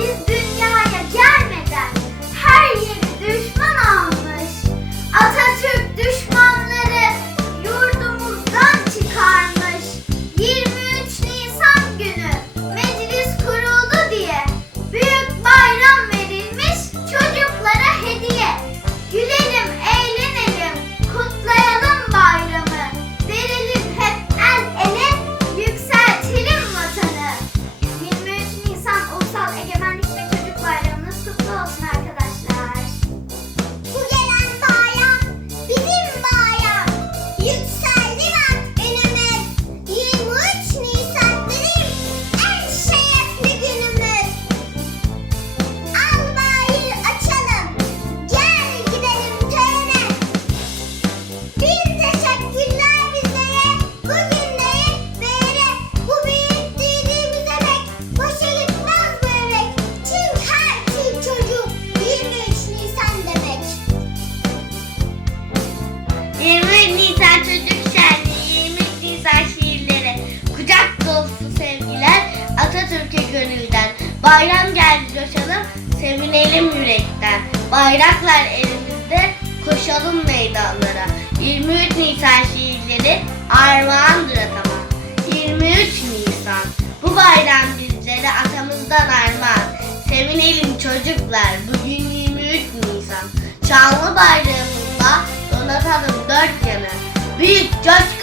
is ülke gönülden. Bayram geldi coşalım, sevinelim yürekten. Bayraklar elimizde, koşalım meydanlara. 23 Nisan şiirleri armağandır atama. 23 Nisan, bu bayram bizlere atamızdan armağan. Sevinelim çocuklar, bugün 23 Nisan. Şanlı bayrağımızla donatalım dört yanı. Büyük coşku